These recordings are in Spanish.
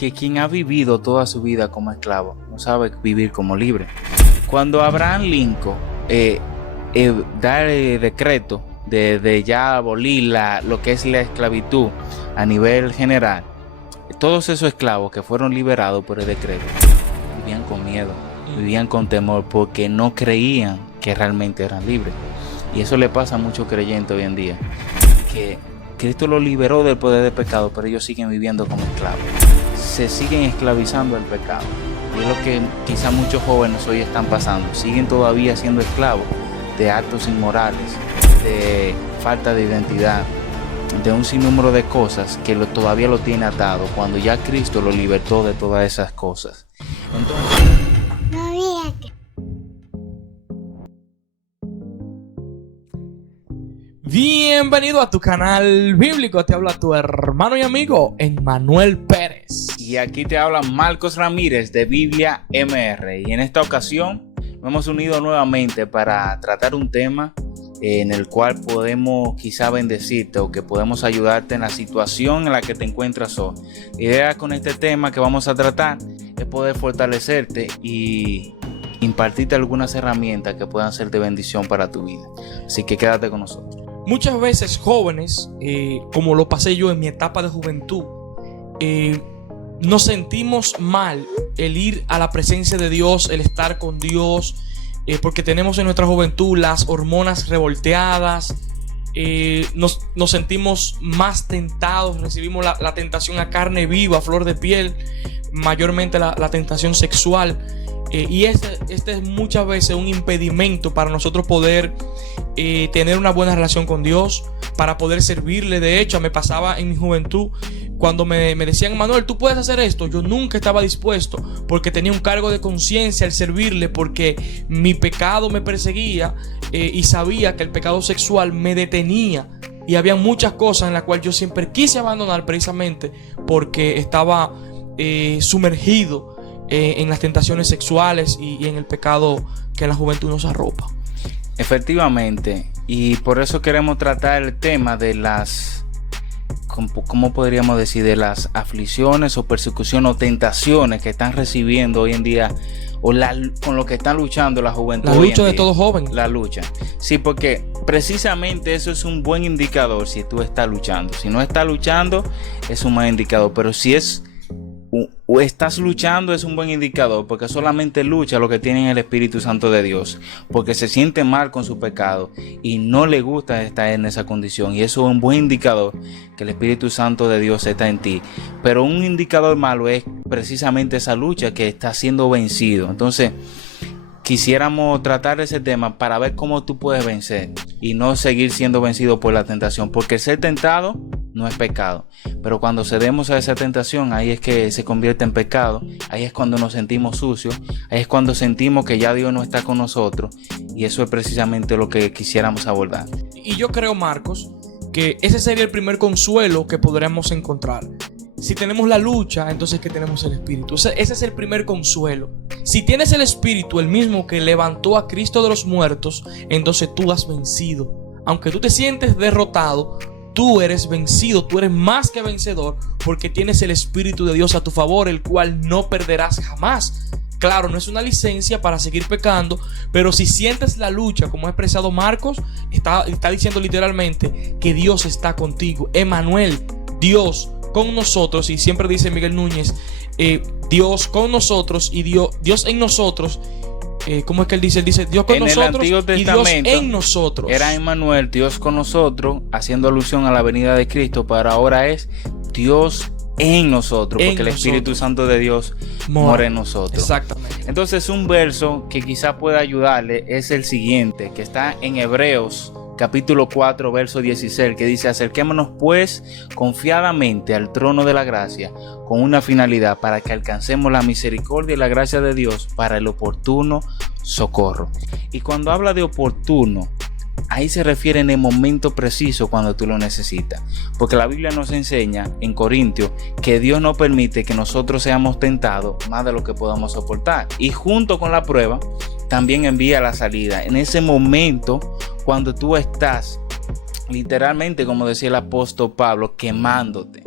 que quien ha vivido toda su vida como esclavo no sabe vivir como libre. Cuando Abraham Lincoln da el decreto de ya abolir lo que es la esclavitud a nivel general, todos esos esclavos que fueron liberados por el decreto vivían con miedo, vivían con temor, porque no creían que realmente eran libres. Y eso le pasa a muchos creyentes hoy en día, que Cristo los liberó del poder del pecado, pero ellos siguen viviendo como esclavos, se siguen esclavizando al pecado. Y es lo que quizá muchos jóvenes hoy están pasando, siguen todavía siendo esclavos de actos inmorales, de falta de identidad, de un sinnúmero de cosas que todavía lo tiene atado, cuando ya Cristo lo libertó de todas esas cosas. Entonces, bienvenido a tu canal bíblico. Te habla tu hermano y amigo Emmanuel Pérez. Y aquí te habla Marcos Ramírez de Biblia MR. Y en esta ocasión nos hemos unido nuevamente para tratar un tema en el cual podemos quizá bendecirte o que podemos ayudarte en la situación en la que te encuentras hoy. La idea con este tema que vamos a tratar es poder fortalecerte y impartirte algunas herramientas que puedan ser de bendición para tu vida. Así que quédate con nosotros. Muchas veces jóvenes, como lo pasé yo en mi etapa de juventud, nos sentimos mal el ir a la presencia de Dios, el estar con Dios, porque tenemos en nuestra juventud las hormonas revolteadas, nos sentimos más tentados, recibimos la tentación a carne viva, a flor de piel, mayormente la tentación sexual. Y este es muchas veces un impedimento para nosotros poder tener una buena relación con Dios, para poder servirle. De hecho, me pasaba en mi juventud cuando me decían: Manuel, tú puedes hacer esto. Yo nunca estaba dispuesto, porque tenía un cargo de conciencia al servirle, porque mi pecado me perseguía y sabía que el pecado sexual me detenía. Y había muchas cosas en las cuales yo siempre quise abandonar, precisamente porque estaba sumergido en las tentaciones sexuales y en el pecado que en la juventud nos arropa. Efectivamente, y por eso queremos tratar el tema de las, ¿cómo podríamos decir? De las aflicciones o persecuciones o tentaciones que están recibiendo hoy en día, o con lo que están luchando la juventud. La lucha de todo joven. La lucha. Sí, porque precisamente eso es un buen indicador si tú estás luchando. Si no estás luchando, es un mal indicador. Pero si o estás luchando, es un buen indicador, porque solamente lucha lo que tiene el Espíritu Santo de Dios, porque se siente mal con su pecado y no le gusta estar en esa condición, y eso es un buen indicador que el Espíritu Santo de Dios está en ti. Pero un indicador malo es precisamente esa lucha que está siendo vencido. Entonces quisiéramos tratar ese tema para ver cómo tú puedes vencer y no seguir siendo vencido por la tentación, porque ser tentado no es pecado, pero cuando cedemos a esa tentación, ahí es que se convierte en pecado. Ahí es cuando nos sentimos sucios, ahí es cuando sentimos que ya Dios no está con nosotros, y eso es precisamente lo que quisiéramos abordar. Y yo creo, Marcos, que ese sería el primer consuelo que podremos encontrar. Si tenemos la lucha, entonces que tenemos el Espíritu. Ese es el primer consuelo. Si tienes el Espíritu, el mismo que levantó a Cristo de los muertos, entonces tú has vencido. Aunque tú te sientes derrotado, tú eres vencido, tú eres más que vencedor, porque tienes el Espíritu de Dios a tu favor, el cual no perderás jamás. Claro, no es una licencia para seguir pecando, pero si sientes la lucha, como ha expresado Marcos, está diciendo literalmente que Dios está contigo. Emmanuel, Dios con nosotros. Y siempre dice Miguel Núñez, Dios con nosotros y Dios en nosotros. ¿Cómo es que él dice? Él dice Dios con nosotros y Dios en nosotros. Era Emmanuel, Dios con nosotros, haciendo alusión a la venida de Cristo, pero ahora es Dios en nosotros, porque el Espíritu Santo de Dios mora en nosotros. Exactamente. Entonces, un verso que quizá pueda ayudarle es el siguiente, que está en Hebreos capítulo 4, verso 16, que dice: acerquémonos pues confiadamente al trono de la gracia, con una finalidad, para que alcancemos la misericordia y la gracia de Dios para el oportuno socorro. Y cuando habla de oportuno, ahí se refiere en el momento preciso cuando tú lo necesitas, porque la Biblia nos enseña en Corintios que Dios no permite que nosotros seamos tentados más de lo que podamos soportar, y junto con la prueba también envía la salida. En ese momento, cuando tú estás literalmente, como decía el apóstol Pablo, quemándote,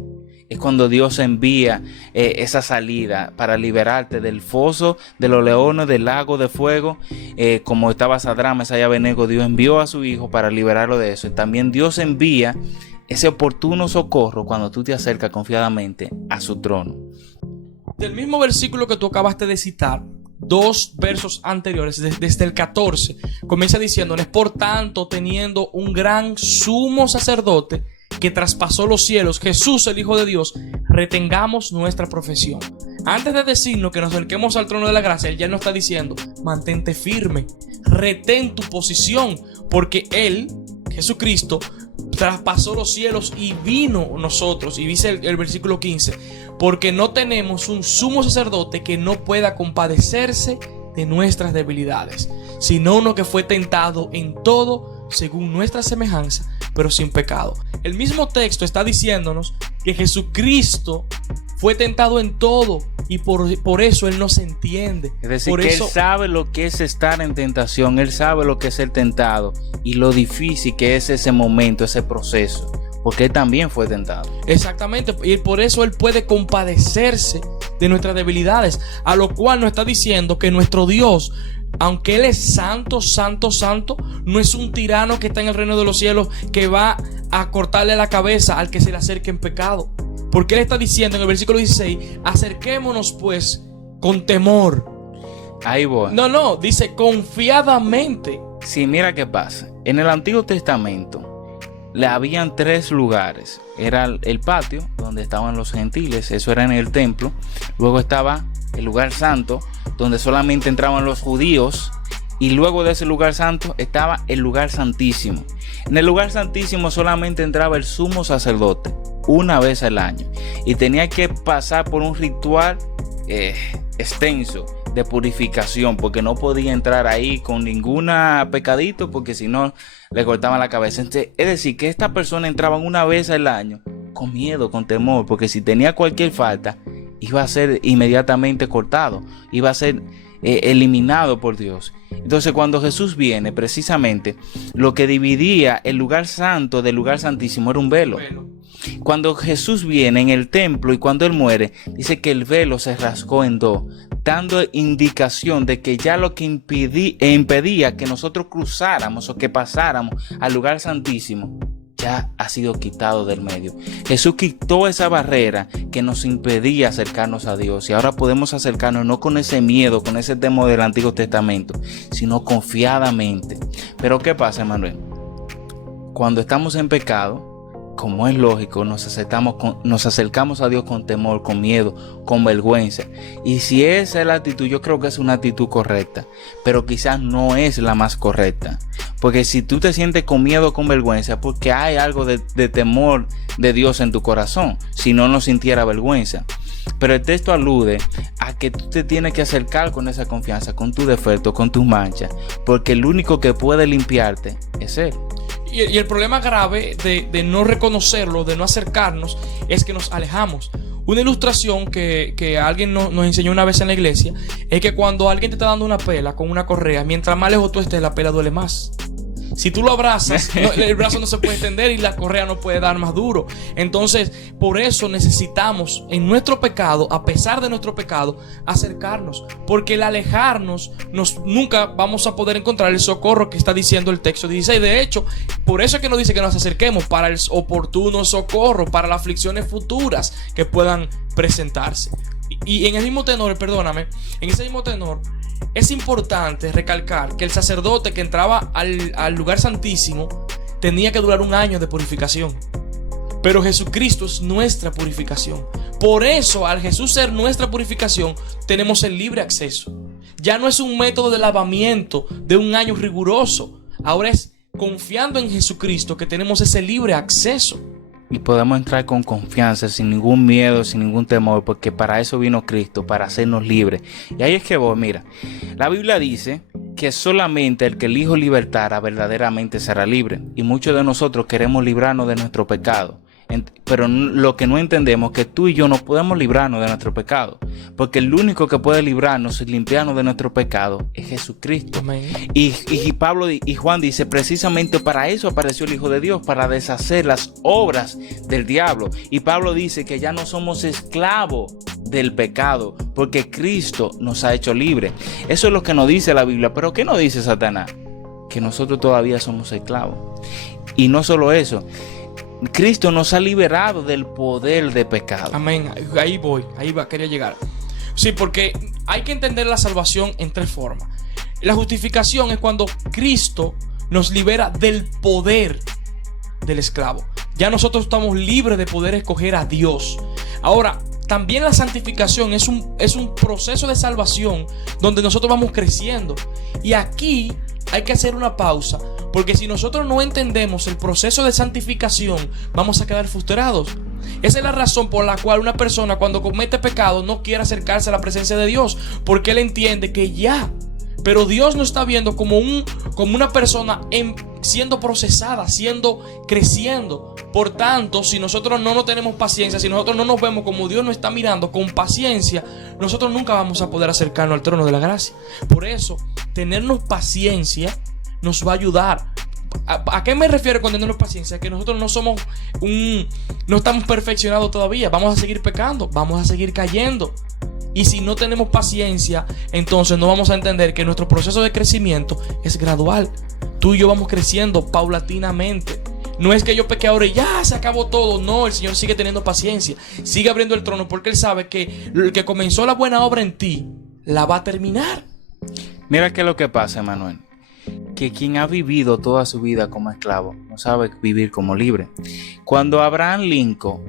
Es cuando Dios envía esa salida para liberarte del foso de los leones, del lago de fuego. Como estaba Sadrach, Mesach y Abednego, Dios envió a su Hijo para liberarlo de eso. Y también Dios envía ese oportuno socorro cuando tú te acercas confiadamente a su trono. Del mismo versículo que tú acabaste de citar, 2 versos anteriores, desde el 14, comienza diciéndoles: por tanto, teniendo un gran sumo sacerdote que traspasó los cielos, Jesús, el Hijo de Dios, retengamos nuestra profesión. Antes de decirnos que nos acerquemos al trono de la gracia, Él ya nos está diciendo: mantente firme, retén tu posición, porque Él, Jesucristo, traspasó los cielos y vino nosotros. Y dice el versículo 15: porque no tenemos un sumo sacerdote que no pueda compadecerse de nuestras debilidades, sino uno que fue tentado en todo según nuestra semejanza, pero sin pecado. El mismo texto está diciéndonos que Jesucristo fue tentado en todo y por eso Él nos entiende. Es decir, por que eso, Él sabe lo que es estar en tentación, Él sabe lo que es ser tentado y lo difícil que es ese momento, ese proceso, porque Él también fue tentado. Exactamente, y por eso Él puede compadecerse de nuestras debilidades, a lo cual nos está diciendo que nuestro Dios, aunque Él es santo, santo, santo, no es un tirano que está en el reino de los cielos que va a cortarle la cabeza al que se le acerque en pecado. Porque Él está diciendo en el versículo 16: acerquémonos pues con temor. Ahí voy. No, dice confiadamente. Sí, mira qué pasa. En el Antiguo Testamento le habían 3 lugares. Era el patio donde estaban los gentiles, eso era en el templo. Luego estaba el lugar santo, donde solamente entraban los judíos. Y luego de ese lugar santo estaba el lugar santísimo. En el lugar santísimo solamente entraba el sumo sacerdote una vez al año. Y tenía que pasar por un ritual extenso de purificación, porque no podía entrar ahí con ninguna pecadito, porque si no le cortaban la cabeza. Entonces, es decir, que esta persona entraba una vez al año con miedo, con temor, porque si tenía cualquier falta iba a ser inmediatamente cortado, iba a ser eliminado por Dios. Entonces, cuando Jesús viene, precisamente lo que dividía el lugar santo del lugar santísimo era un velo. Cuando Jesús viene en el templo y cuando Él muere, dice que el velo se rasgó en 2, dando indicación de que ya lo que impedía que nosotros cruzáramos o que pasáramos al lugar santísimo ya ha sido quitado del medio. Jesús quitó esa barrera que nos impedía acercarnos a Dios, y ahora podemos acercarnos no con ese miedo, con ese temor del Antiguo Testamento, sino confiadamente. Pero ¿qué pasa, Manuel? Cuando estamos en pecado, como es lógico, nos acercamos a Dios con temor, con miedo, con vergüenza. Y si esa es la actitud, yo creo que es una actitud correcta, pero quizás no es la más correcta. Porque si tú te sientes con miedo, con vergüenza, porque hay algo de temor de Dios en tu corazón, si no sintiera vergüenza. Pero el texto alude a que tú te tienes que acercar con esa confianza, con tu defecto, con tus manchas, porque el único que puede limpiarte es Él. Y el problema grave de no reconocerlo, de no acercarnos, es que nos alejamos. Una ilustración que alguien nos enseñó una vez en la iglesia es que cuando alguien te está dando una pela con una correa, mientras más lejos tú estés, la pela duele más. Si tú lo abrazas, el brazo no se puede extender y la correa no puede dar más duro. Entonces, por eso necesitamos en nuestro pecado, a pesar de nuestro pecado, acercarnos. Porque el alejarnos, nunca vamos a poder encontrar el socorro que está diciendo el texto 16. De hecho, por eso es que nos dice que nos acerquemos para el oportuno socorro, para las aflicciones futuras que puedan presentarse. Y en el mismo tenor, perdóname, en ese mismo tenor, es importante recalcar que el sacerdote que entraba al lugar santísimo tenía que durar 1 año de purificación. Pero Jesucristo es nuestra purificación. Por eso, al Jesús ser nuestra purificación, tenemos el libre acceso. Ya no es un método de lavamiento de 1 año riguroso. Ahora es confiando en Jesucristo que tenemos ese libre acceso. Y podemos entrar con confianza, sin ningún miedo, sin ningún temor, porque para eso vino Cristo, para hacernos libres. Y ahí es que vos, mira, la Biblia dice que solamente el que el Hijo libertara verdaderamente será libre. Y muchos de nosotros queremos librarnos de nuestro pecado. Pero lo que no entendemos es que tú y yo no podemos librarnos de nuestro pecado, porque el único que puede librarnos y limpiarnos de nuestro pecado es Jesucristo. Amén. Y Pablo y Juan dice, precisamente para eso apareció el Hijo de Dios, para deshacer las obras del diablo. Y Pablo dice que ya no somos esclavos del pecado, porque Cristo nos ha hecho libres. Eso es lo que nos dice la Biblia. Pero ¿qué nos dice Satanás? Que nosotros todavía somos esclavos. Y no solo eso, Cristo nos ha liberado del poder de pecado. Amén. Ahí va, quería llegar. Sí, porque hay que entender la salvación en tres formas. La justificación es cuando Cristo nos libera del poder del esclavo. Ya nosotros estamos libres de poder escoger a Dios. Ahora, también la santificación es un proceso de salvación donde nosotros vamos creciendo. Y aquí hay que hacer una pausa, porque si nosotros no entendemos el proceso de santificación, vamos a quedar frustrados. Esa es la razón por la cual una persona cuando comete pecado no quiere acercarse a la presencia de Dios, porque él entiende que ya. Pero Dios nos está viendo como una persona siendo procesada, creciendo. Por tanto, si nosotros no tenemos paciencia, si nosotros no nos vemos como Dios nos está mirando con paciencia, nosotros nunca vamos a poder acercarnos al trono de la gracia. Por eso, tenernos paciencia nos va a ayudar. ¿A qué me refiero con tenernos paciencia? Que nosotros no estamos perfeccionados todavía. Vamos a seguir pecando, vamos a seguir cayendo. Y si no tenemos paciencia, entonces no vamos a entender que nuestro proceso de crecimiento es gradual. Tú y yo vamos creciendo paulatinamente. No es que yo pequé ahora y ya se acabó todo. No, el Señor sigue teniendo paciencia. Sigue abriendo el trono porque Él sabe que el que comenzó la buena obra en ti, la va a terminar. Mira qué es lo que pasa, Emanuel. Que quien ha vivido toda su vida como esclavo no sabe vivir como libre. Cuando Abraham Lincoln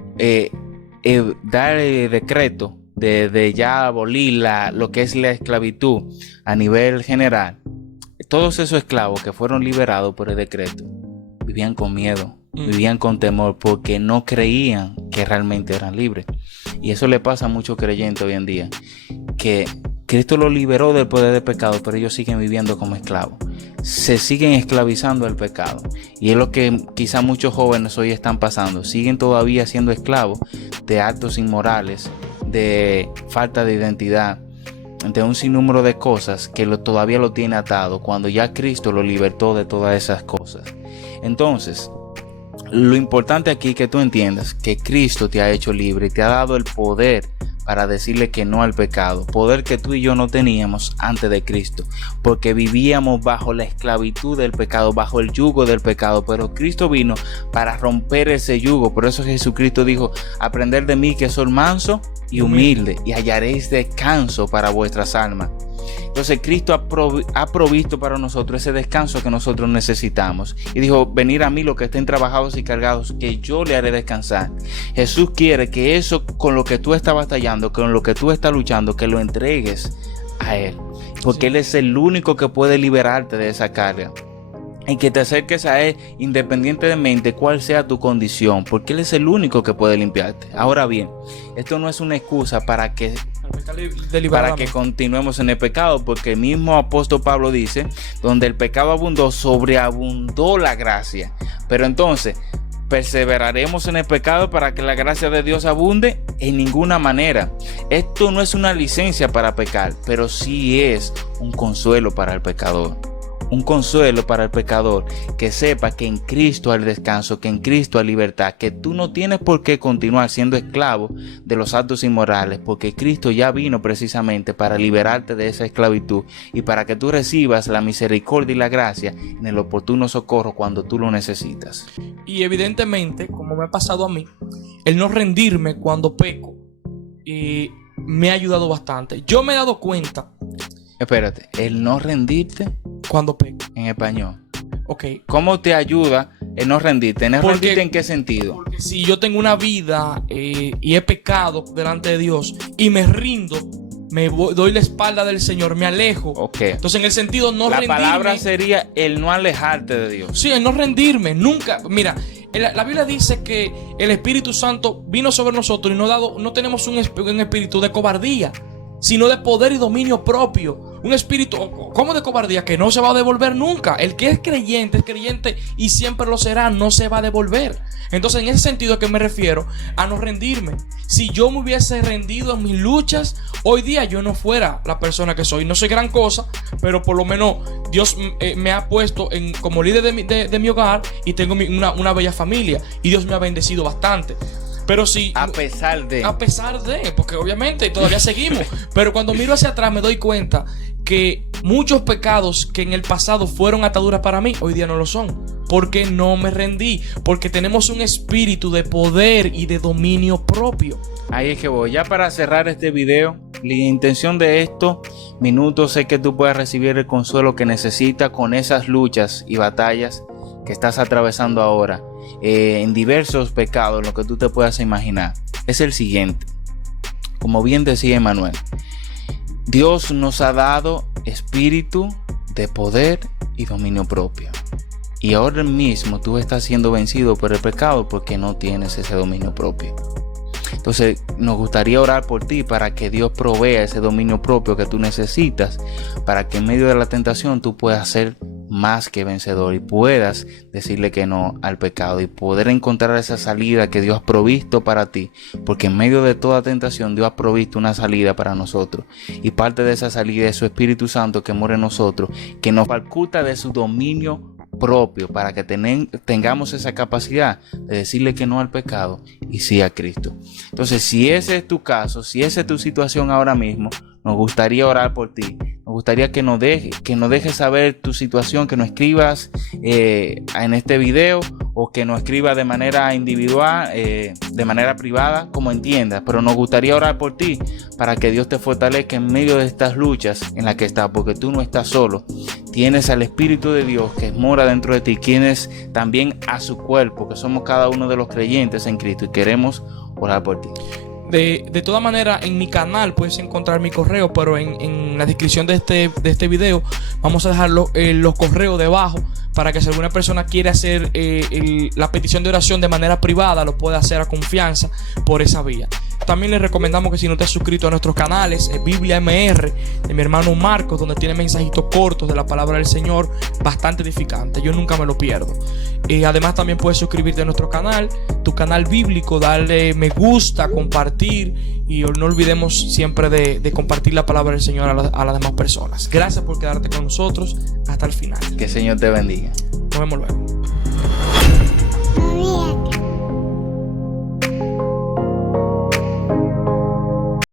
da el decreto de ya abolir lo que es la esclavitud a nivel general, todos esos esclavos que fueron liberados por el decreto vivían con miedo, vivían con temor, porque no creían que realmente eran libres. Y eso le pasa a muchos creyentes hoy en día, que Cristo los liberó del poder del pecado, pero ellos siguen viviendo como esclavos. Se siguen esclavizando al pecado. Y es lo que quizá muchos jóvenes hoy están pasando. Siguen todavía siendo esclavos de actos inmorales, de falta de identidad, de un sinnúmero de cosas que todavía lo tiene atado, cuando ya Cristo lo libertó de todas esas cosas. Entonces, lo importante aquí es que tú entiendas que Cristo te ha hecho libre y te ha dado el poder para decirle que no al pecado, poder que tú y yo no teníamos antes de Cristo, porque vivíamos bajo la esclavitud del pecado, bajo el yugo del pecado, pero Cristo vino para romper ese yugo. Por eso Jesucristo dijo: aprended de mí que soy manso y humilde, y hallaréis descanso para vuestras almas. Entonces Cristo ha provisto para nosotros ese descanso que nosotros necesitamos, y dijo: venid a mí los que estén trabajados y cargados, que yo le haré descansar. Jesús quiere que eso con lo que tú estás batallando, con lo que tú estás luchando, que lo entregues a Él, porque Él es el único que puede liberarte de esa carga, y que te acerques a Él independientemente de cuál sea tu condición, porque Él es el único que puede limpiarte. Ahora bien, esto no es una excusa para que continuemos en el pecado, porque el mismo apóstol Pablo dice: donde el pecado abundó, sobreabundó la gracia. Pero entonces, ¿perseveraremos en el pecado para que la gracia de Dios abunde? En ninguna manera. Esto no es una licencia para pecar, pero sí es un consuelo para el pecador. Un consuelo para el pecador, que sepa que en Cristo hay descanso, que en Cristo hay libertad, que tú no tienes por qué continuar siendo esclavo de los actos inmorales, porque Cristo ya vino precisamente para liberarte de esa esclavitud y para que tú recibas la misericordia y la gracia en el oportuno socorro cuando tú lo necesitas. Y evidentemente, como me ha pasado a mí, el no rendirme cuando peco me ha ayudado bastante. Yo me he dado cuenta. Espérate, el no rendirte cuando peco. En español. Ok. ¿Cómo te ayuda el no rendirte? ¿No rendirte en qué sentido? Porque si yo tengo una vida y he pecado delante de Dios y me rindo, doy la espalda del Señor, me alejo. Ok. Entonces, en el sentido no rendirme. La palabra sería el no alejarte de Dios. Sí, el no rendirme. Nunca. Mira, la Biblia dice que el Espíritu Santo vino sobre nosotros y no tenemos un espíritu de cobardía, sino de poder y dominio propio. un espíritu como de cobardía que no se va a devolver nunca. El que es creyente y siempre lo será, no se va a devolver. Entonces, en ese sentido que me refiero a no rendirme. Si yo me hubiese rendido en mis luchas, hoy día yo no fuera la persona que soy. No soy gran cosa, pero por lo menos Dios me ha puesto como líder de mi hogar y tengo una bella familia. Y Dios me ha bendecido bastante. Pero sí, a pesar de, porque obviamente todavía seguimos. Pero cuando miro hacia atrás me doy cuenta que muchos pecados que en el pasado fueron ataduras para mí, hoy día no lo son. Porque no me rendí. Porque tenemos un espíritu de poder y de dominio propio. Ahí es que voy. Ya para cerrar este video, la intención de estos minutos es que tú puedas recibir el consuelo que necesitas con esas luchas y batallas que estás atravesando ahora, en diversos pecados, lo que tú te puedas imaginar. Es el siguiente. Como bien decía Emmanuel, Dios nos ha dado espíritu de poder y dominio propio. Y ahora mismo tú estás siendo vencido por el pecado porque no tienes ese dominio propio. Entonces nos gustaría orar por ti para que Dios provea ese dominio propio que tú necesitas, para que en medio de la tentación tú puedas ser más que vencedor y puedas decirle que no al pecado y poder encontrar esa salida que Dios ha provisto para ti, porque en medio de toda tentación Dios ha provisto una salida para nosotros, y parte de esa salida es su Espíritu Santo que mora en nosotros, que nos faculta de su dominio propio para que tengamos esa capacidad de decirle que no al pecado y sí a Cristo. Entonces, si ese es tu caso, si esa es tu situación ahora mismo, nos gustaría orar por ti. Nos gustaría que nos dejes saber tu situación, que nos escribas en este video, o que nos escribas de manera individual, de manera privada, como entiendas. Pero nos gustaría orar por ti para que Dios te fortalezca en medio de estas luchas en las que estás, porque tú no estás solo. Tienes al Espíritu de Dios que mora dentro de ti, tienes también a su cuerpo, que somos cada uno de los creyentes en Cristo, y queremos orar por ti. De toda manera, en mi canal puedes encontrar mi correo, pero en la descripción de este video vamos a dejar los correos debajo, para que si alguna persona quiere hacer la petición de oración de manera privada, lo pueda hacer a confianza por esa vía. También les recomendamos que si no te has suscrito a nuestros canales, Biblia MR de mi hermano Marcos, donde tiene mensajitos cortos de la palabra del Señor, bastante edificante. Yo nunca me lo pierdo. Además, también puedes suscribirte a nuestro canal, tu canal bíblico, darle me gusta, compartir, y no olvidemos siempre de compartir la palabra del Señor a las demás personas. Gracias por quedarte con nosotros hasta el final. Que el Señor te bendiga. Nos vemos luego.